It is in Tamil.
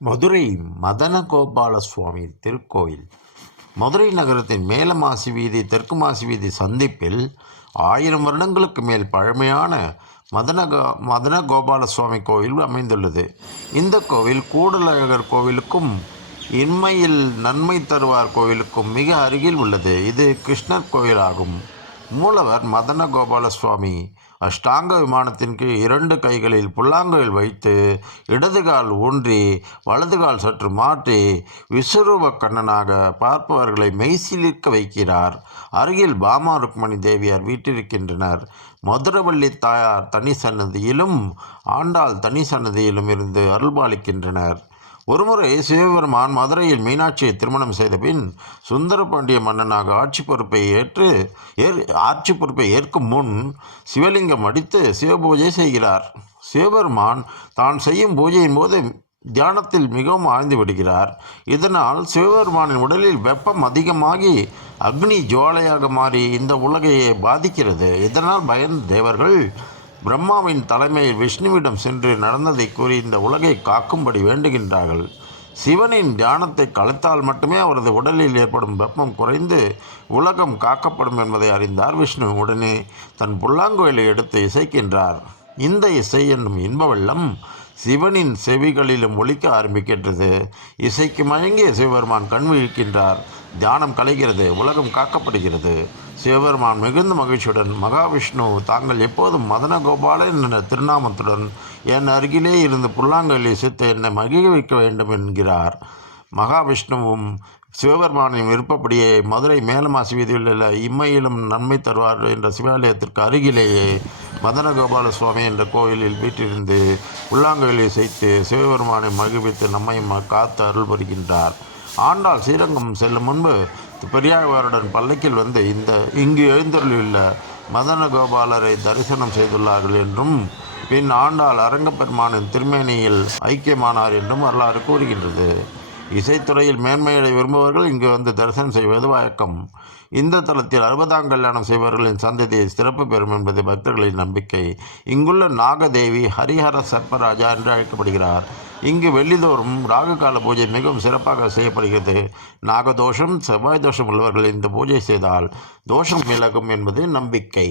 மதுரை மதனகோபால சுவாமி திருக்கோயில். மதுரை நகரத்தின் மேலமாசி வீதி தெற்கு மாசி வீதி சந்திப்பில் 1000 வருடங்களுக்கு மேல் பழமையான மதனகோபால சுவாமி கோயில் அமைந்துள்ளது. இந்த கோவில் கூடலழகர் கோவிலுக்கும் இன்மையில் நன்மை தருவார் கோவிலுக்கும் மிக அருகில் உள்ளது. இது கிருஷ்ணர் கோயிலாகும். மூலவர் மதனகோபால சுவாமி அஷ்டாங்க விமானத்தின் கீழ் 2 கைகளில் புல்லாங்குழல் வைத்து இடதுகால் ஊன்றி வலதுகால் சற்று மாற்றி விஸ்வரூப கண்ணனாக பார்ப்பவர்களை மெய்சிலிர்க்க வைக்கிறார். அருகில் பாமா ருக்மணி தேவியார் வீற்றிருக்கின்றனர். மதுரவள்ளி தாயார் தனி சன்னதியிலும் ஆண்டாள் தனி சன்னதியிலும் இருந்து அருள்பாலிக்கின்றனர். ஒருமுறை சிவபெருமான் மதுரையில் மீனாட்சியை திருமணம் செய்த பின் சுந்தரபாண்டிய மன்னனாக ஆட்சி பொறுப்பை ஏற்கும் முன் சிவலிங்கம் அடித்து சிவபூஜை செய்கிறார். சிவபெருமான் தான் செய்யும் பூஜையின் போது தியானத்தில் மிகவும் ஆழ்ந்து விடுகிறார். இதனால் சிவபெருமானின் உடலில் வெப்பம் அதிகமாகி அக்னி ஜுவாலையாக மாறி இந்த உலகையே பாதிக்கிறது. இதனால் பயந்த தேவர்கள் பிரம்மாவின் தலைமையில் விஷ்ணுவிடம் சென்று நடந்ததை கூறி இந்த உலகை காக்கும்படி வேண்டுகின்றார்கள். சிவனின் தியானத்தை கலைத்தால் மட்டுமே அவரது உடலில் ஏற்படும் வெப்பம் குறைந்து உலகம் காக்கப்படும் என்பதை அறிந்தார் விஷ்ணு. உடனே தன் புல்லாங்குழலை எடுத்து இசைக்கின்றார். இந்த இசை என்னும் இன்ப வெள்ளம் சிவனின் செவிகளிலும் ஒலிக்க ஆரம்பிக்கின்றது. இசைக்கு மயங்கிய சிவபெருமான் கண் விழிக்கின்றார். தியானம் கலைகிறது, உலகம் காக்கப்படுகிறது. சிவபெருமான் மிகுந்த மகிழ்ச்சியுடன் மகாவிஷ்ணு தாங்கள் எப்போதும் மதனகோபாலன் என்ற திருநாமத்துடன் என் அருகிலே இருந்து புல்லாங்குழலை இசைத்து என்னை மகிழ்விக்க வேண்டும் என்கிறார். மகாவிஷ்ணுவும் சிவபெருமானின் விருப்பப்படியே மதுரை மேலமாசி வீதியில் உள்ள இம்மையிலும் நன்மை தருவார் என்ற சிவாலயத்திற்கு அருகிலேயே மதனகோபால சுவாமி என்ற கோயிலில் வீட்டிலிருந்து புல்லாங்குழலை இசைத்து சிவபெருமானை மகிழ்வித்து நம்மையும் காத்து அருள் புரிகின்றார். ஆண்டாள் ஸ்ரீரங்கம் செல்லும் முன்பு பெரியாழ்வாருடன் பல்லக்கில் வந்து இங்கு எழுந்தருளியுள்ள மதனகோபாலரை தரிசனம் செய்துள்ளார்கள் என்றும் பின் ஆண்டாள் அரங்கப்பெருமானின் திருமேனியில் ஐக்கியமானார் என்றும் வரலாறு கூறுகின்றது. இசைத்துறையில் மேன்மையடை விரும்புபவர்கள் இங்கு வந்து தரிசனம் செய்வது வழக்கம். இந்த தலத்தில் 60ஆம் கல்யாணம் செய்பவர்களின் சந்ததி சிறப்பு பெறும் என்பது பக்தர்களின் நம்பிக்கை. இங்குள்ள நாகதேவி ஹரிஹர சர்ப்பராஜா என்று அழைக்கப்படுகிறார். இங்கு வெள்ளிதோறும் ராகுகால பூஜை மிகவும் சிறப்பாக செய்யப்படுகிறது. நாகதோஷம் செவ்வாய் தோஷம் உள்ளவர்கள் இந்த பூஜை செய்தால் தோஷம் விலகும் என்பது நம்பிக்கை.